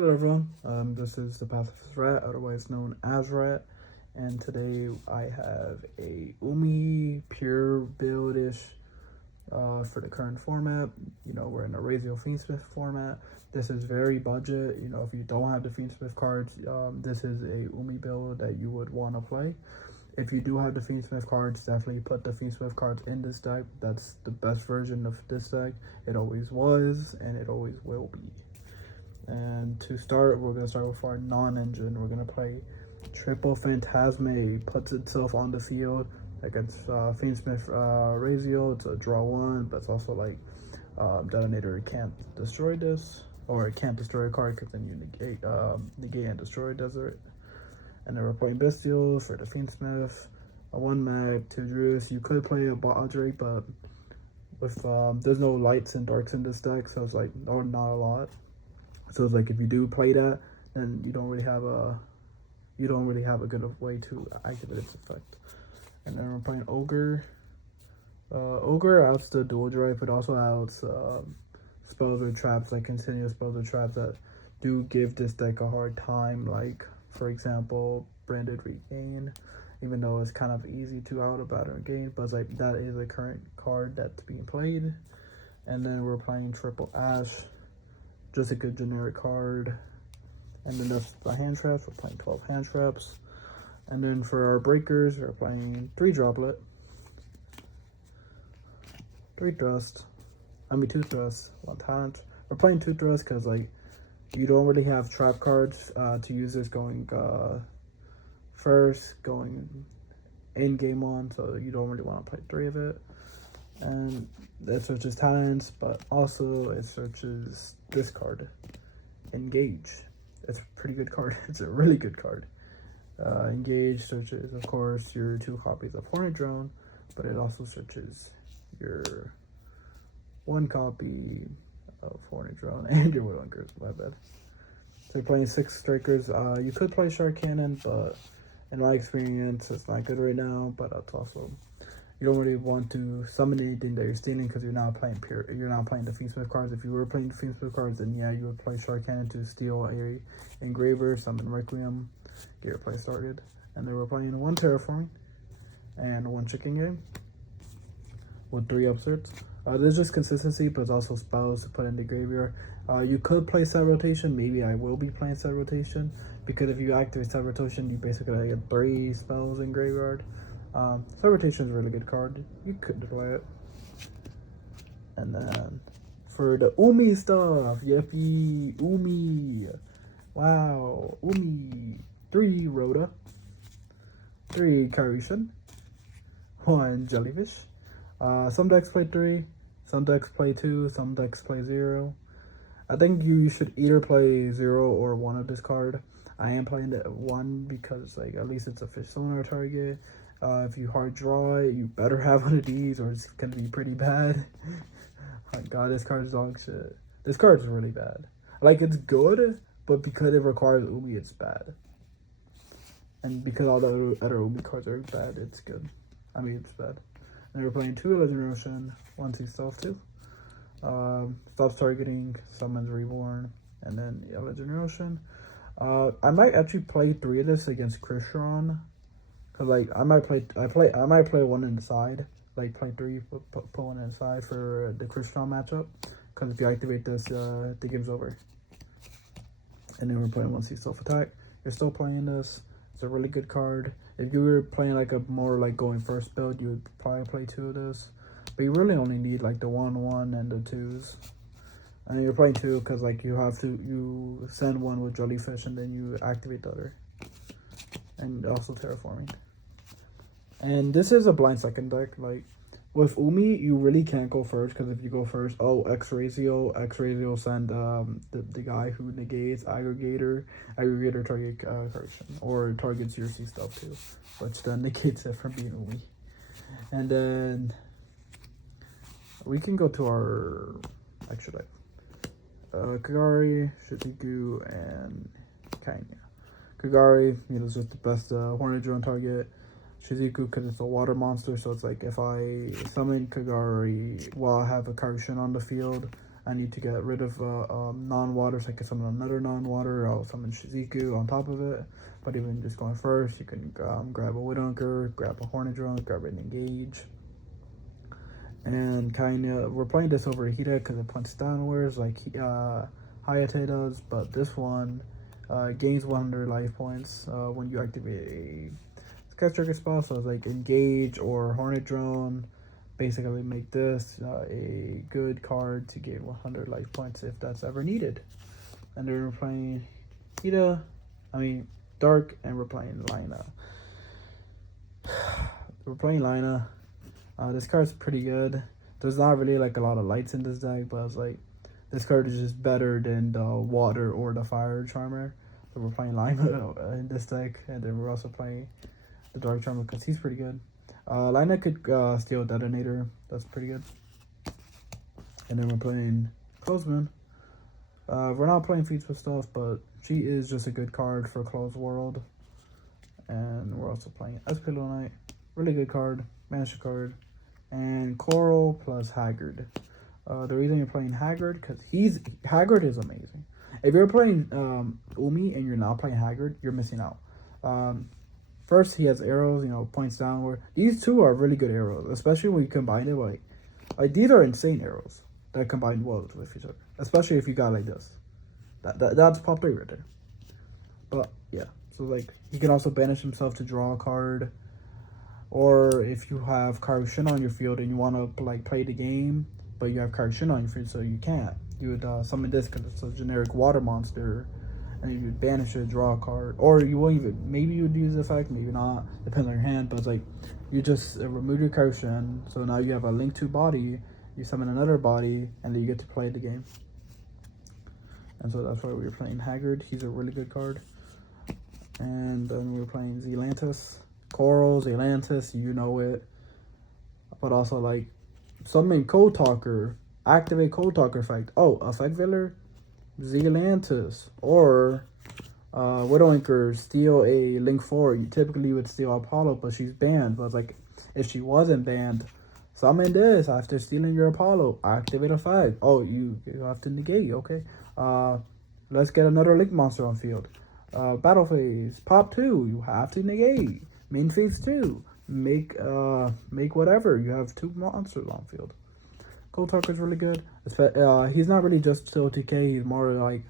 Hello everyone, this is the Pacifist Rat, otherwise known as Rat, and today I have a Umi pure build-ish for the current format. You know, we're in a Razio Fiendsmith format. This is very budget. You know, if you don't have the Fiendsmith cards, this is a Umi build that you would want to play. If you do have the Fiendsmith cards, definitely put the Fiendsmith cards in this deck. That's the best version of this deck. It always was, and it always will be. And to start, we're going to start with our non-engine. We're going to play Triple Phantasme. It puts itself on the field against Fiendsmith Razio. It's a draw one, but it's also like Detonator. It can't destroy this, or it can't destroy a card because then you negate and destroy Desert. And then we're playing Bestial for the Fiendsmith. A 1 mag, 2 Druids. You could play a Baldric, but with there's no lights and darks in this deck, so it's like not a lot. So it's like if you do play that, then you don't really have a good way to activate its effect. And then we're playing Ogre. Ogre outs the dual drive, but also outs spells or traps, like continuous spells or traps that do give this deck a hard time. Like for example, Branded Regain, even though it's kind of easy to out about or gain, but it's like that is a current card that's being played. And then we're playing Triple Ash. Just a good generic card. And then that's the hand traps. We're playing 12 hand traps. And then for our breakers, we're playing 3 Droplet, 2 Thrust, 1 talent. We're playing 2 Thrust because like you don't really have trap cards to use this going first, going in game on, so you don't really want to play 3 of it. And it searches talents, but also it searches this card, Engage. It's a pretty good card. It's a really good card. Engage searches, of course, your 2 copies of Hornet Drone, but it also searches your 1 copy of Hornet Drone and your Woodland Curse. My bad. So you're playing 6 strikers. You could play Shark Cannon, but in my experience, it's not good right now. But it's also, you don't really want to summon anything that you're stealing because you're not playing the Fiendsmith cards. If you were playing the Fiendsmith cards, then yeah, you would play Shark Cannon to steal a Engraver, summon Requiem, get your play started. And then we're playing 1 Terraforming and 1 Chicken Game with 3 upserts. There's just consistency, but it's also spells to put in the graveyard. You could play Set Rotation. Maybe I will be playing Set Rotation, because if you activate Set Rotation, you basically get 3 spells in graveyard. Set Rotation is a really good card. You could play it. And then for the Umi stuff, Yippee, Umi. Wow, Umi. 3 Rhoda, 3 Karishan, 1 Jellyfish. Some decks play 3, some decks play 2, some decks play 0. I think you should either play 0 or 1 of this card. I am playing the 1 because like at least it's a fish sonar target. If you hard draw it, you better have one of these or it's gonna be pretty bad. My god, this card is dog shit. This card is really bad. Like, it's good, but because it requires Umi, it's bad. And because all the other Umi cards are bad, it's good. I mean, it's bad. And we're playing 2 Legendary Ocean, 1 Sea Stealth 2. Stops targeting, summons Reborn, and then Legendary Ocean. I might actually play 3 of this against Krishron. Cause like I might play 1 inside, like play 3, put 1 inside for the Krishron matchup. Cause if you activate this, the game's over. And then we're playing 1 Sea Stealth Attack. You're still playing this. It's a really good card. If you were playing like a more like going first build, you would probably play 2 of this. But you really only need like the 1/1 and the 2s. And you're playing 2 because like you send 1 with Jellyfish and then you activate the other. And also Terraforming. And this is a blind second deck. Like with Umi, you really can't go first because if you go first, X-Razio send the guy who negates aggregator target Karishan, or targets your C stuff too, which then negates it from being Umi. And then we can go to our extra deck. Kagari, Shizuku, and Kanya. Kagari, it's just the best Hornet Drone target. Shizuku, because it's a water monster, so it's like if I summon Kagari while I have a Karishan on the field, I need to get rid of non-water, so I can summon another non-water I'll summon Shizuku on top of it. But even just going first, you can grab a Woodunker, grab a Hornet Drone, grab an Engage. And kind of, we're playing this over Hida because it punches downwards like Hayate does. But this one gains 100 life points when you activate a Sketch Trigger spell. So it's like Engage or Hornet Drone. Basically make this a good card to gain 100 life points if that's ever needed. And then we're playing Dark, and we're playing Lina. We're playing Lina. This card's pretty good. There's not really like a lot of lights in this deck, but it's like this card is just better than the Water or the Fire Charmer. So we're playing Lina in this deck, and then we're also playing the Dark Charmer because he's pretty good. Lina could steal Detonator. That's pretty good. And then we're playing Closed Moon. We're not playing feats with stuff, but she is just a good card for Closed World. And we're also playing Pillow Knight. Really good card. Master card. And Coral plus Haggard. The reason you're playing Haggard, because Haggard is amazing. If you're playing Umi and you're not playing Haggard, you're missing out. First, he has arrows, points downward. These two are really good arrows, especially when you combine it like these are insane arrows that combine well with each other. Especially if you got like this. That's pop 3 right there. But yeah, so like he can also banish himself to draw a card. Or if you have Karushin on your field and you want to like play the game, but you have Karushin on your field, so you can't. You would summon this because it's a generic water monster. And you would banish it, draw a card, or you won't even. Maybe you would use the effect, maybe not. Depends on your hand. But it's like you just remove your Karushin, so now you have a link to body. You summon another body, and then you get to play the game. And so that's why we were playing Haggard. He's a really good card. And then we were playing Zealantis, Coral, Zealantis. You know it. But also like summon Code Talker, activate Code Talker effect. Oh, effect filler. Zealantis or Widowmaker steal a Link 4. You typically would steal Apollo, but she's banned. But it's like if she wasn't banned, summon this after stealing your Apollo. Activate effect. Oh, you have to negate. Okay. Let's get another Link monster on field. Battle phase. Pop 2. You have to negate. Main phase 2. Make whatever. You have 2 monsters on field. Cold Talker's really good. He's not really just still TK. He's more like,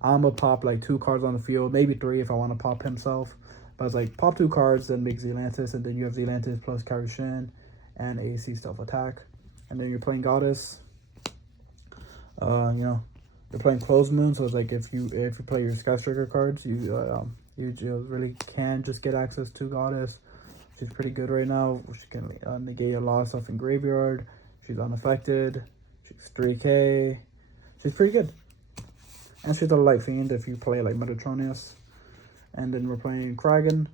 I'm gonna pop like 2 cards on the field, maybe 3 if I want to pop himself. But it's like pop 2 cards, then make Zealantis, and then you have Zealantis plus Karushin and AC stealth attack. And then you're playing Goddess. You're playing Closed Moon, so it's like if you play your Sketch Trigger cards, you really can just get access to Goddess. She's pretty good right now. She can negate a lot of stuff in graveyard. She's unaffected. She's 3k. She's pretty good. And she's a light fiend if you play like Metatronius. And then we're playing Kragan.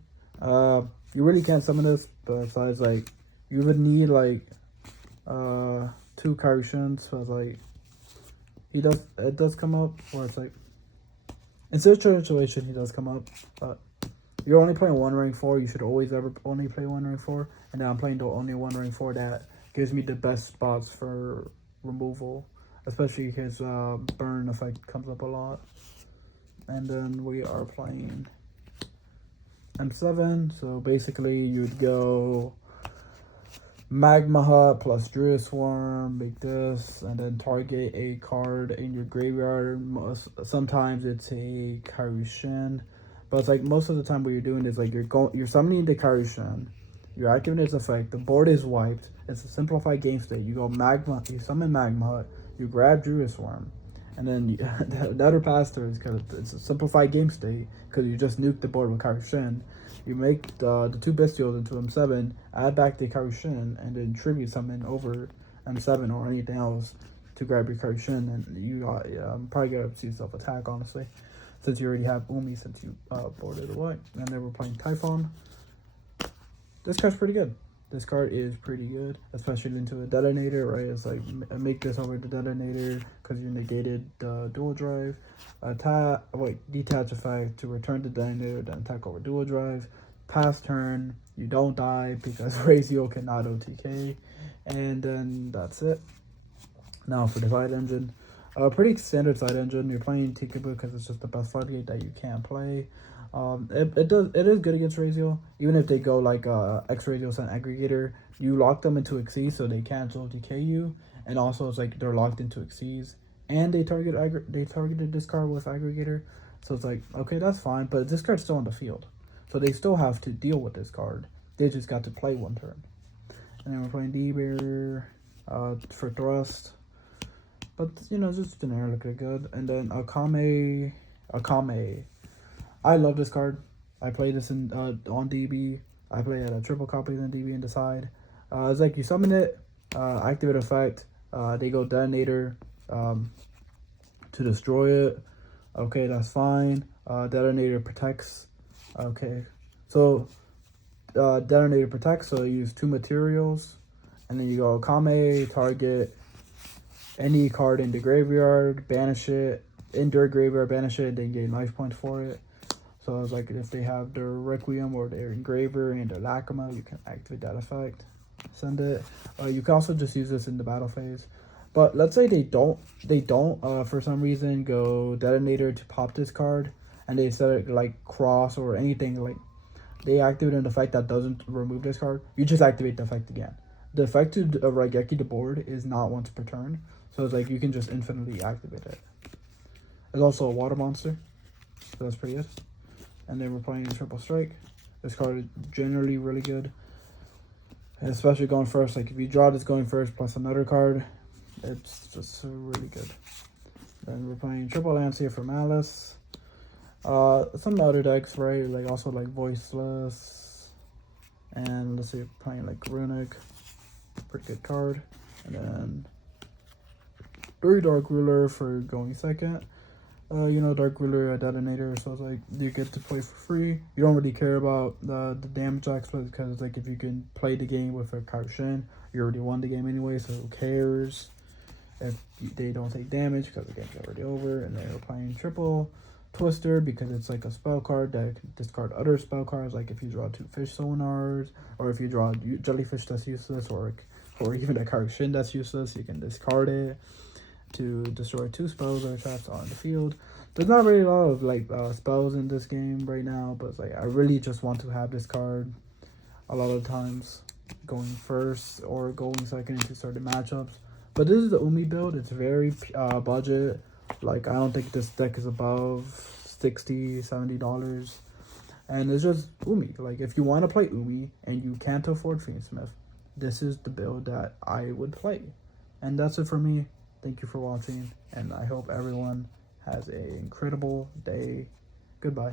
You really can't summon this, but besides like you would need like 2 Karushins. So it's like it does come up, or it's like in such a situation he does come up, but you're only playing 1 rank 4. You should always ever only play 1 rank 4. And then I'm playing the only 1 rank 4 that gives me the best spots for removal, especially his burn effect comes up a lot. And then we are playing M7, so basically you'd go Magma Hut plus Druid Swarm, make this, and then target a card in your graveyard. Sometimes it's a Karushin, but it's like most of the time what you're doing is like you're summoning the Karushin, you're activating its effect, the board is wiped. It's a simplified game state. You go you summon Magma Hut, you grab Druid Swarm, and then the other pass turns because it's a simplified game state because you just nuked the board with Karushin. You make the 2 Bestials into M7, add back the Karushin, and then tribute summon over M7 or anything else to grab your Karushin, and you probably gonna see yourself attack honestly, since you already have Umi since you boarded away. And then we're playing Typhon. This card's pretty good. This card is pretty good, especially into a Detonator, right? It's like, make this over the Detonator because you negated the Dual Drive. Detach effect to return the Detonator, then attack over Dual Drive. Pass turn, you don't die because Razio cannot OTK. And then that's it. Now for Divide Engine. Pretty standard side engine. You're playing Tikaba because it's just the best floodgate that you can play. It is good against Razio. Even if they go like X Razio and Aggregator, you lock them into Xyz so they cancel DK you, and also it's like they're locked into Xyz, and they targeted this card with Aggregator, so it's like okay, that's fine, but this card's still on the field, so they still have to deal with this card. They just got to play one turn, and then we're playing D-Bear for Thrust. But, you know, just generically good. And then Akame. I love this card. I play this in on DB. I play at a triple copy in DB and decide. It's like you summon it, activate effect. They go detonator to destroy it. Okay, that's fine. Detonator protects. Okay, so detonator protects. So you use 2 materials, and then you go Akame, target any card in the graveyard, banish it, in their graveyard, banish it, then gain life points for it. So it's like if they have their Requiem or their Engraver and their Lacrima, you can activate that effect, send it. You can also just use this in the battle phase. But let's say they don't for some reason go Detonator to pop this card, and they set it like Cross or anything, like they activate an effect that doesn't remove this card, you just activate the effect again. The effect to Raigeki the board is not once per turn, so it's like you can just infinitely activate it. It's also a water monster, so that's pretty good. And then we're playing Triple Strike. This card is generally really good, and especially going first. Like if you draw this going first plus another card, it's just really good. Then we're playing Triple Lancia for Malice. Some other decks, right? Like also like Voiceless, and let's see, playing like Runic. Pretty good card. And then 3 Dark Ruler for going second. You know, Dark Ruler, a detonator, so it's like you get to play for free. You don't really care about the damage exploits because it's like if you can play the game with a Karshin, you already won the game anyway, so who cares if they don't take damage because the game's already over. And then we're playing Triple Twister because it's like a spell card that can discard other spell cards, like if you draw 2 fish sonars, or if you draw jellyfish that's useless, or even a Karshin that's useless, you can discard it to destroy 2 spells or traps on the field. There's not really a lot of like spells in this game right now, but it's like I really just want to have this card a lot of times going first or going second into certain matchups. But this is the Umi build. It's very budget. Like I don't think this deck is above $60-$70, and it's just Umi. Like if you want to play Umi and you can't afford Fiendsmith, this is the build that I would play. And that's it for me. Thank you for watching, and I hope everyone has an incredible day. Goodbye.